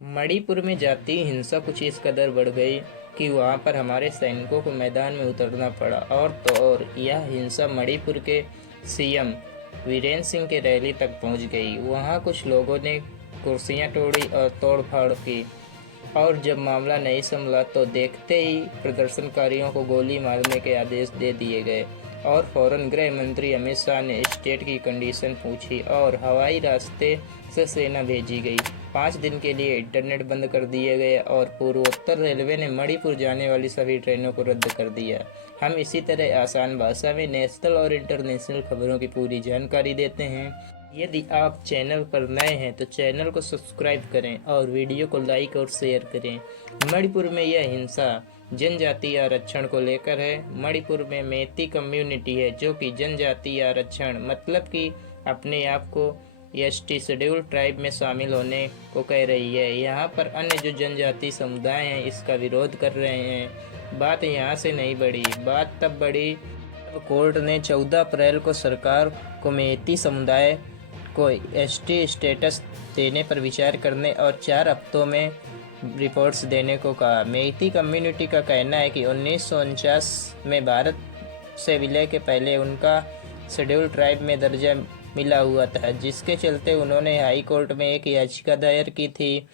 मणिपुर में जातीय हिंसा कुछ इस कदर बढ़ गई कि वहां पर हमारे सैनिकों को मैदान में उतरना पड़ा। और तो और यह हिंसा मणिपुर के सीएम वीरेंद्र सिंह के रैली तक पहुंच गई। वहां कुछ लोगों ने कुर्सियां तोड़ी और तोड़फाड़ की, और जब मामला नहीं संभला तो देखते ही प्रदर्शनकारियों को गोली मारने के आदेश दे दिए गए। और फौरन गृह मंत्री अमित शाह ने स्टेट की कंडीशन पूछी और हवाई रास्ते से सेना भेजी गई। 5 दिन के लिए इंटरनेट बंद कर दिए गए और पूर्वोत्तर रेलवे ने मणिपुर जाने वाली सभी ट्रेनों को रद्द कर दिया। हम इसी तरह आसान भाषा में नेशनल और इंटरनेशनल खबरों की पूरी जानकारी देते हैं। यदि आप चैनल पर नए हैं तो चैनल को सब्सक्राइब करें और वीडियो को लाइक और शेयर करें। मणिपुर में यह हिंसा जनजातीय आरक्षण को लेकर है। मणिपुर में मेती कम्युनिटी है जो कि जनजातीय आरक्षण मतलब कि अपने आप को एसटी शेड्यूल ट्राइब में शामिल होने को कह रही है। यहाँ पर अन्य जो जनजातीय समुदाय हैं इसका विरोध कर रहे हैं। बात यहाँ से नहीं बढ़ी, बात तब बढ़ी जब कोर्ट ने 14 अप्रैल को सरकार को मेती समुदाय को एसटी स्टेटस देने पर विचार करने और 4 हफ्तों में रिपोर्ट्स देने को कहा। मेती कम्युनिटी का कहना है कि 1949 में भारत से विलय के पहले उनका शेड्यूल ट्राइब में दर्जा मिला हुआ था, जिसके चलते उन्होंने हाई कोर्ट में एक याचिका दायर की थी।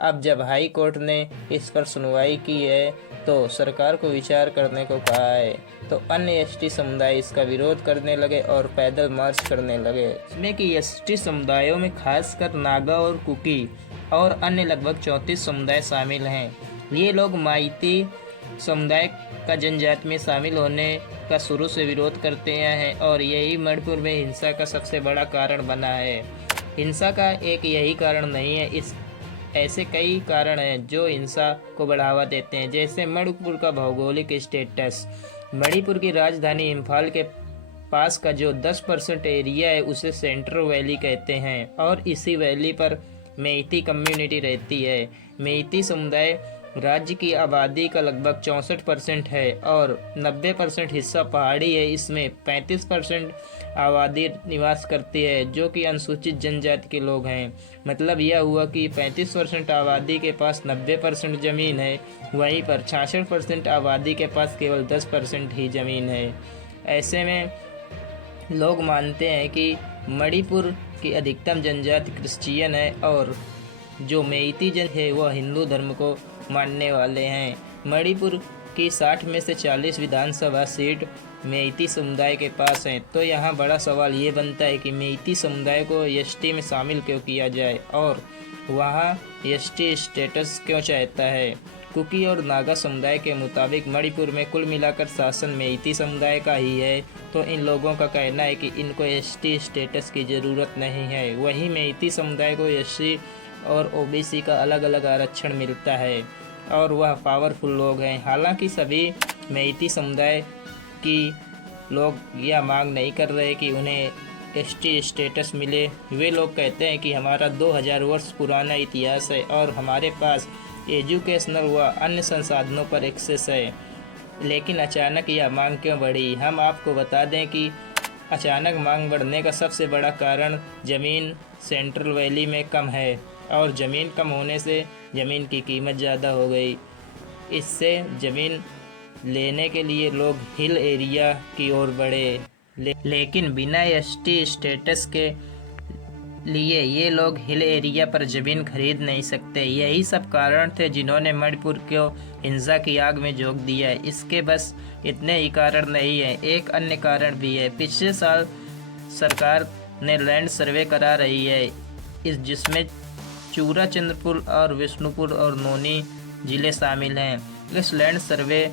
अब जब हाई कोर्ट ने इस पर सुनवाई की है तो सरकार को विचार करने को कहा है, तो अन्य एसटी समुदाय इसका विरोध करने लगे और पैदल मार्च करने लगे। इसमें कि एसटी समुदायों में खासकर नागा और कुकी और अन्य लगभग 34 समुदाय शामिल हैं। ये लोग माइती समुदाय का जनजाति में शामिल होने का शुरू से विरोध करते हैं और यही मणिपुर में हिंसा का सबसे बड़ा कारण बना है। हिंसा का एक यही कारण नहीं है, ऐसे कई कारण हैं जो हिंसा को बढ़ावा देते हैं, जैसे मणिपुर का भौगोलिक स्टेटस। मणिपुर की राजधानी इम्फाल के पास का जो 10% एरिया है उसे सेंट्रल वैली कहते हैं और इसी वैली पर मेती कम्युनिटी रहती है। मेती समुदाय राज्य की आबादी का लगभग 64% है और 90% हिस्सा पहाड़ी है। इसमें 35% आबादी निवास करती है जो कि अनुसूचित जनजाति के लोग हैं। मतलब यह हुआ कि 35% आबादी के पास 90% ज़मीन है, वहीं पर 66% आबादी के पास केवल 10% ही ज़मीन है। ऐसे में लोग मानते हैं कि मणिपुर की अधिकतम जनजाति क्रिश्चियन है और जो मेइती जन है वह हिंदू धर्म को मानने वाले हैं। मणिपुर की 60 में से 40 विधानसभा सीट मेइती समुदाय के पास हैं। तो यहाँ बड़ा सवाल ये बनता है कि मेइती समुदाय को एसटी में शामिल क्यों किया जाए और वहाँ एसटी स्टेटस क्यों चाहता है। कुकी और नागा समुदाय के मुताबिक मणिपुर में कुल मिलाकर शासन मेइती समुदाय का ही है, तो इन लोगों का कहना है कि इनको एसटी स्टेटस की ज़रूरत नहीं है। वहीं मेइती समुदाय को एससी और ओबीसी का अलग अलग आरक्षण मिलता है और वह पावरफुल लोग हैं। हालांकि सभी मेइती समुदाय की लोग यह मांग नहीं कर रहे कि उन्हें एसटी स्टेटस मिले। वे लोग कहते हैं कि हमारा 2000 वर्ष पुराना इतिहास है और हमारे पास एजुकेशनल व अन्य संसाधनों पर एक्सेस है। लेकिन अचानक यह मांग क्यों बढ़ी? हम आपको बता दें कि अचानक मांग बढ़ने का सबसे बड़ा कारण ज़मीन सेंट्रल वैली में कम है और ज़मीन कम होने से ज़मीन की कीमत ज़्यादा हो गई। इससे ज़मीन लेने के लिए लोग हिल एरिया की ओर बढ़े, लेकिन बिना एसटी स्टेटस के लिए ये लोग हिल एरिया पर ज़मीन खरीद नहीं सकते। यही सब कारण थे जिन्होंने मणिपुर को हिंसा की आग में झोंक दिया है। इसके बस इतने ही कारण नहीं है, एक अन्य कारण भी है। पिछले साल सरकार ने लैंड सर्वे करा रही है जिसमें चूरा, चंद्रपुर और विष्णुपुर और नोनी जिले शामिल हैं। इस लैंड सर्वे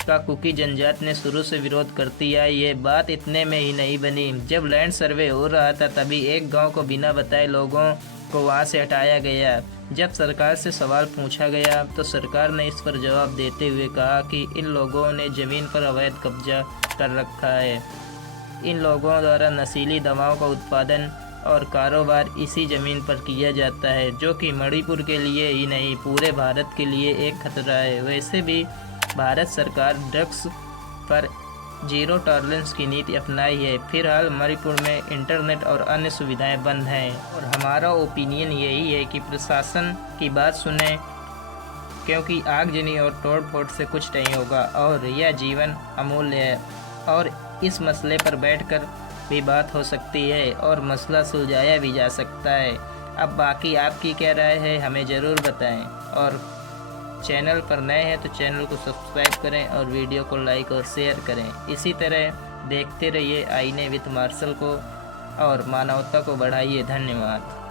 का कुकी जनजाति ने शुरू से विरोध करती है। ये बात इतने में ही नहीं बनी, जब लैंड सर्वे हो रहा था तभी एक गांव को बिना बताए लोगों को वहां से हटाया गया। जब सरकार से सवाल पूछा गया तो सरकार ने इस पर जवाब देते हुए कहा कि इन लोगों ने ज़मीन पर अवैध कब्जा कर रखा है। इन लोगों द्वारा नशीली दवाओं का उत्पादन और कारोबार इसी ज़मीन पर किया जाता है, जो कि मणिपुर के लिए ही नहीं पूरे भारत के लिए एक खतरा है। वैसे भी भारत सरकार ड्रग्स पर जीरो टॉलरेंस की नीति अपनाई है। फिलहाल मणिपुर में इंटरनेट और अन्य सुविधाएं बंद हैं और हमारा ओपिनियन यही है कि प्रशासन की बात सुने, क्योंकि आगजनी और तोड़ फोड़ से कुछ नहीं होगा और यह जीवन अमूल्य है और इस मसले पर बैठकर भी बात हो सकती है और मसला सुलझाया भी जा सकता है। अब बाकी आपकी क्या राय है हमें ज़रूर बताएं और चैनल पर नए हैं तो चैनल को सब्सक्राइब करें और वीडियो को लाइक और शेयर करें। इसी तरह देखते रहिए आईने विद मार्शल को और मानवता को बढ़ाइए। धन्यवाद।